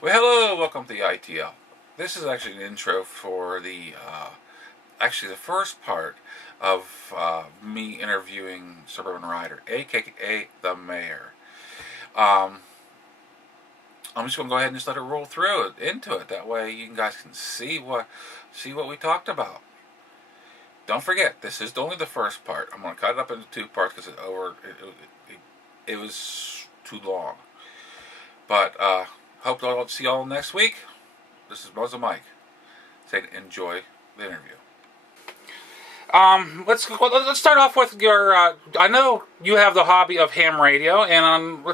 Well, hello, welcome to the I.T.L. This is actually an intro for the first part of me interviewing Suburbanryder, aka the mayor. Um, I'm just going to go ahead and just let it roll through into it. That way, you guys can see what we talked about. Don't forget, this is only the first part. I'm going to cut it up into two parts because it was too long. But hope I'll see y'all next week. This is MuzzleMike. Say enjoy the interview. Let's start off with your. I know you have the hobby of ham radio, and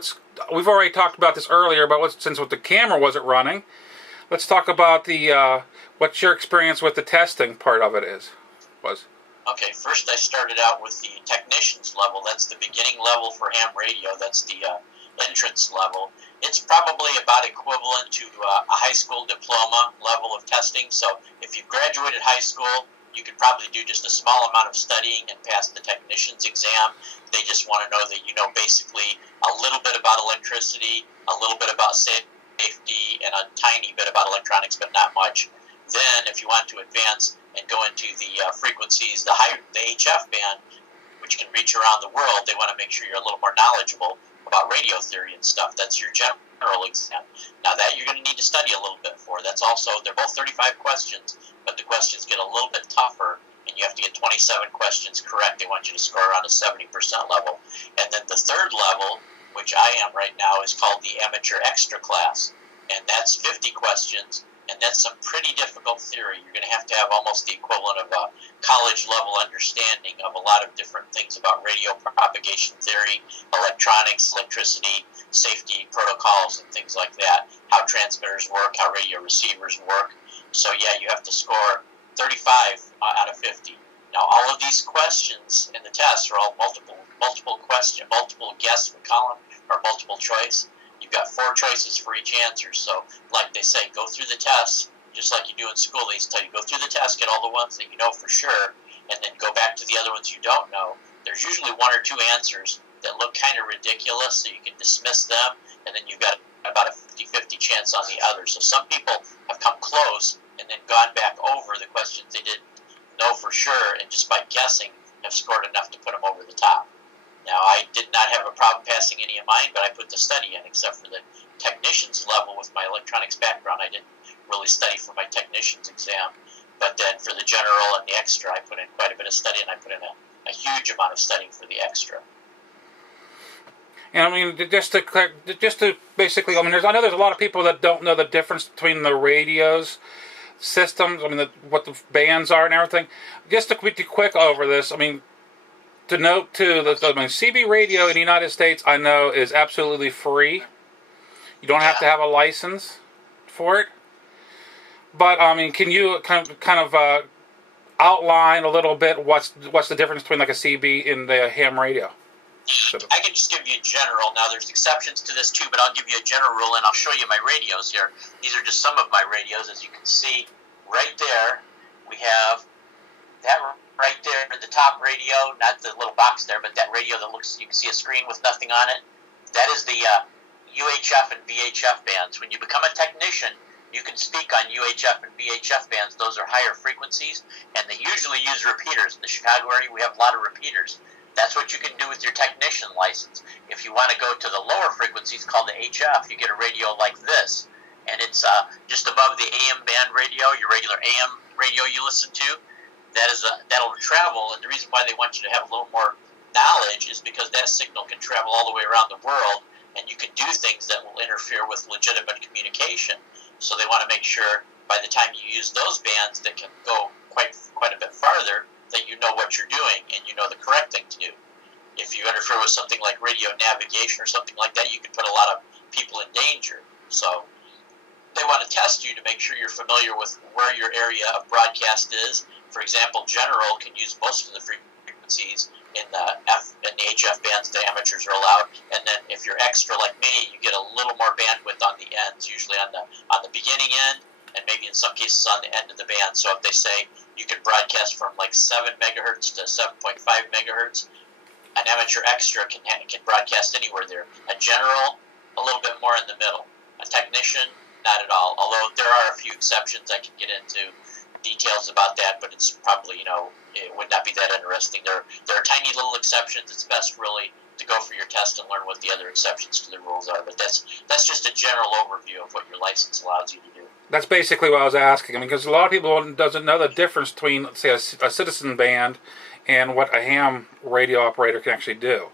we've already talked about this earlier. But since the camera wasn't running, let's talk about what your experience with the testing part of it was. Okay, first I started out with the technician's level. That's the beginning level for ham radio. That's the entrance level. It's probably about equivalent to a high school diploma level of testing. So if you've graduated high school, you could probably do just a small amount of studying and pass the technician's exam. They just want to know that you know basically a little bit about electricity, a little bit about safety, and a tiny bit about electronics, but not much. Then if you want to advance and go into the frequencies, the HF band, which can reach around the world, they want to make sure you're a little more knowledgeable about radio theory and stuff. That's your general exam. Now that you're going to need to study a little bit for. They're both 35 questions, but the questions get a little bit tougher, and you have to get 27 questions correct. They want you to score around a 70% level. And then the third level, which I am right now, is called the amateur extra class, and that's 50 questions. And that's some pretty difficult theory. You're going to have almost the equivalent of a college-level understanding of a lot of different things about radio propagation theory, electronics, electricity, safety protocols, and things like that, how transmitters work, how radio receivers work. So, yeah, you have to score 35 out of 50. Now, all of these questions in the test are all multiple guess column, or multiple choice. You've got 4 choices for each answer. So, like they say, go through the tests, just like you do in school. They tell you, go through the test, get all the ones that you know for sure, and then go back to the other ones you don't know. There's usually 1 or 2 answers that look kind of ridiculous, so you can dismiss them, and then you've got about a 50-50 chance on the others. So some people have come close and then gone back over the questions they didn't know for sure, and just by guessing have scored enough to put them over the top. Now, I did not have a problem passing any of mine, but I put the study in, except for the technician's level with my electronics background. I didn't really study for my technician's exam. But then for the general and the extra, I put in quite a bit of study, and I put in a huge amount of studying for the extra. And I mean, just to basically, I know there's a lot of people that don't know the difference between the radios systems. I mean, what the bands are and everything. Just to be quick over this, I mean, to note too, CB radio in the United States, I know, is absolutely free. You don't have to have a license for it. But I mean, can you kind of outline a little bit what's the difference between like a CB and the ham radio? I can just give you a general. Now, there's exceptions to this too, but I'll give you a general rule, and I'll show you my radios here. These are just some of my radios. As you can see right there, we have that right there, the top radio, not the little box there, but that radio that you can see a screen with nothing on it. That is the UHF and VHF bands. When you become a technician, you can speak on UHF and VHF bands. Those are higher frequencies, and they usually use repeaters. In the Chicago area, we have a lot of repeaters. That's what you can do with your technician license. If you want to go to the lower frequencies called the HF, you get a radio like this, and it's just above the AM band radio, your regular AM radio you listen to. That'll travel, and the reason why they want you to have a little more knowledge is because that signal can travel all the way around the world, and you can do things that will interfere with legitimate communication. So they want to make sure by the time you use those bands that can go quite a bit farther, that you know what you're doing and you know the correct thing to do. If you interfere with something like radio navigation or something like that, you can put a lot of people in danger. So they want to test you to make sure you're familiar with where your area of broadcast is. For example, general can use most of the frequencies in the HF bands the amateurs are allowed, and then if you're extra like me, you get a little more bandwidth on the ends, usually on the beginning end, and maybe in some cases on the end of the band. So if they say you can broadcast from like 7 megahertz to 7.5 megahertz, an amateur extra can broadcast anywhere there. A general, a little bit more in the middle. A technician, not at all. Although there are a few exceptions, I can get into details about that, but it's probably, it would not be that interesting. There are tiny little exceptions. It's best really to go for your test and learn what the other exceptions to the rules are. But that's just a general overview of what your license allows you to do. That's basically what I was asking. I mean, because a lot of people doesn't know the difference between, say, a citizen band and what a ham radio operator can actually do.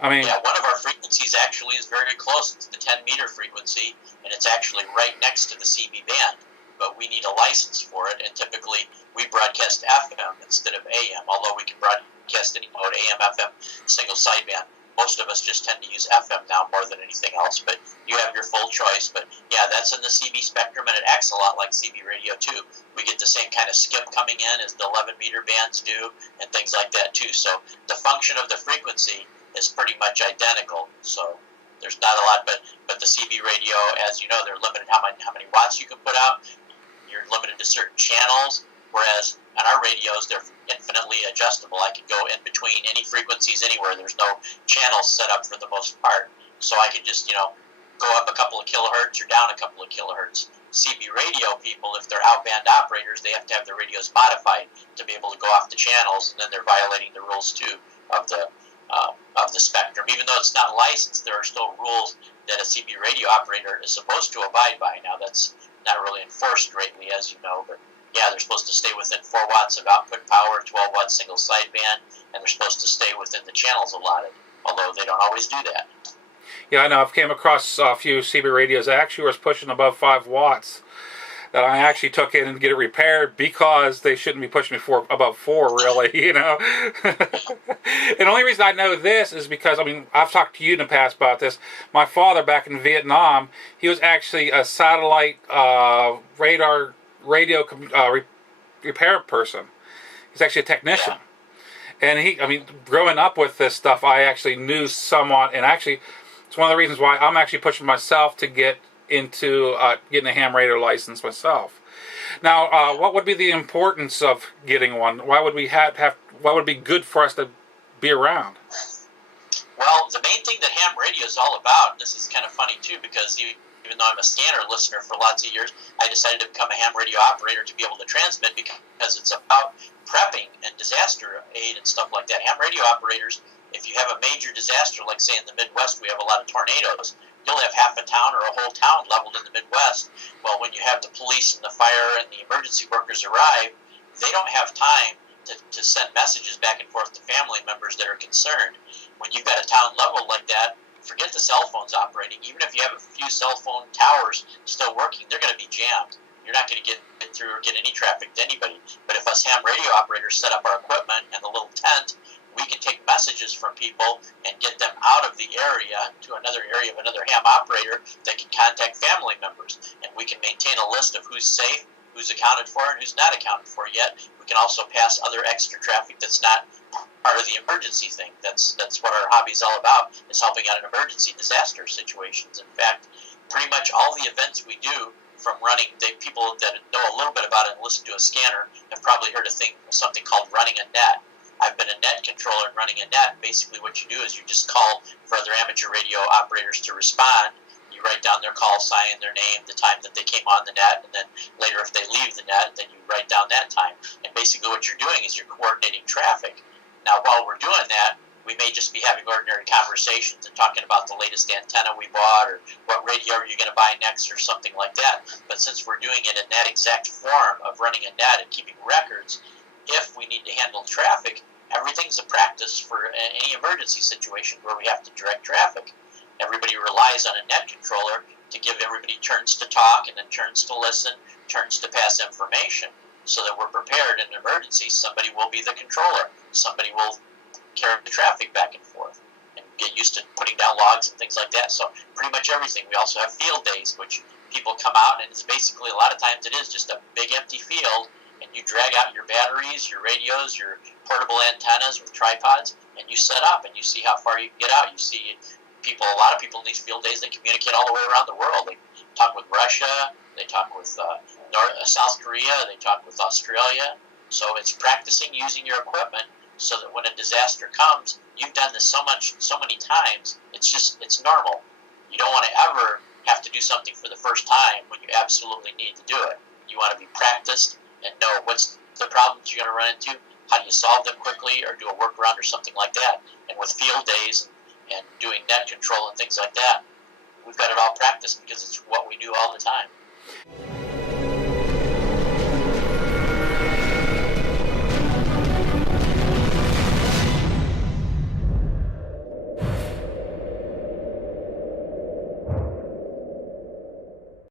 I mean, yeah, one of our frequencies actually is very close to the 10-meter frequency, and it's actually right next to the CB band. But we need a license for it, and typically we broadcast FM instead of AM, although we can broadcast any mode, AM, FM, single sideband. Most of us just tend to use FM now more than anything else, but you have your full choice. But yeah, that's in the CB spectrum, and it acts a lot like CB radio too. We get the same kind of skip coming in as the 11-meter bands do, and things like that too. So the function of the frequency is pretty much identical. So there's not a lot, but the CB radio, as you know, they're limited how many watts you can put out. You're limited to certain channels, whereas on our radios, they're infinitely adjustable. I can go in between any frequencies anywhere. There's no channels set up for the most part. So I can just, go up a couple of kilohertz or down a couple of kilohertz. CB radio people, if they're outband operators, they have to have their radios modified to be able to go off the channels, and then they're violating the rules, too, of the spectrum. Even though it's not licensed, there are still rules that a CB radio operator is supposed to abide by. Now, that's not really enforced greatly, as you know, but yeah, they're supposed to stay within 4 watts of output power, 12 watt single sideband, and they're supposed to stay within the channels allotted, although they don't always do that. Yeah, I know. I've came across a few CB radios that actually was pushing above 5 watts that I actually took in and get it repaired because they shouldn't be pushing me above 4, really, And the only reason I know this is because, I've talked to you in the past about this. My father, back in Vietnam, he was actually a satellite radar radio repair person. He's actually a technician. Yeah. And growing up with this stuff, I actually knew somewhat, and actually, it's one of the reasons why I'm actually pushing myself to get into getting a ham radio license myself. Now, what would be the importance of getting one? Why would we what would be good for us to be around? Well, the main thing that ham radio is all about, and this is kind of funny too, because even though I'm a scanner listener for lots of years, I decided to become a ham radio operator to be able to transmit, because it's about prepping and disaster aid and stuff like that. Ham radio operators, if you have a major disaster, like say in the Midwest, we have a lot of tornadoes, you'll have half a town or a whole town leveled in the Midwest. Well, when you have the police and the fire and the emergency workers arrive, they don't have time to send messages back and forth to family members that are concerned. When you've got a town level like that, forget the cell phones operating. Even if you have a few cell phone towers still working, they're going to be jammed. You're not going to get through or get any traffic to anybody. But if us ham radio operators set up our equipment and the little tent, we can take messages from people and get them out of the area to another area of another ham operator that can contact family members. And we can maintain a list of who's safe, who's accounted for, and who's not accounted for yet. We can also pass other extra traffic that's not part of the emergency thing. That's what our hobby's all about, is helping out in emergency disaster situations. In fact, pretty much all the events we do from running, people that know a little bit about it and listen to a scanner have probably heard of something called running a net. I've been a net controller and running a net. Basically what you do is you just call for other amateur radio operators to respond. You write down their call sign, their name, the time that they came on the net, and then later if they leave the net, then you write down that time. And basically what you're doing is you're coordinating traffic. Now while we're doing that, we may just be having ordinary conversations and talking about the latest antenna we bought, or what radio are you going to buy next, or something like that. But since we're doing it in that exact form of running a net and keeping records, if we need to handle traffic, everything's a practice for any emergency situation where we have to direct traffic. Everybody relies on a net controller to give everybody turns to talk and then turns to listen, turns to pass information, so that we're prepared in an emergency. Somebody will be the controller. Somebody will carry the traffic back and forth and get used to putting down logs and things like that. So pretty much everything. We also have field days, which people come out, and it's basically, a lot of times it is just a big empty field, and you drag out your batteries, your radios, your portable antennas with tripods, and you set up and you see how far you can get out. You see a lot of people in these field days, they communicate all the way around the world. They talk with Russia, they talk with South Korea, they talk with Australia. So it's practicing using your equipment so that when a disaster comes, you've done this so many times, it's normal. You don't want to ever have to do something for the first time when you absolutely need to do it. You want to be practiced and know what's the problems you're going to run into, how do you solve them quickly or do a workaround or something like that. And with field days and doing net control and things like that, we've got it all practiced because it's what we do all the time.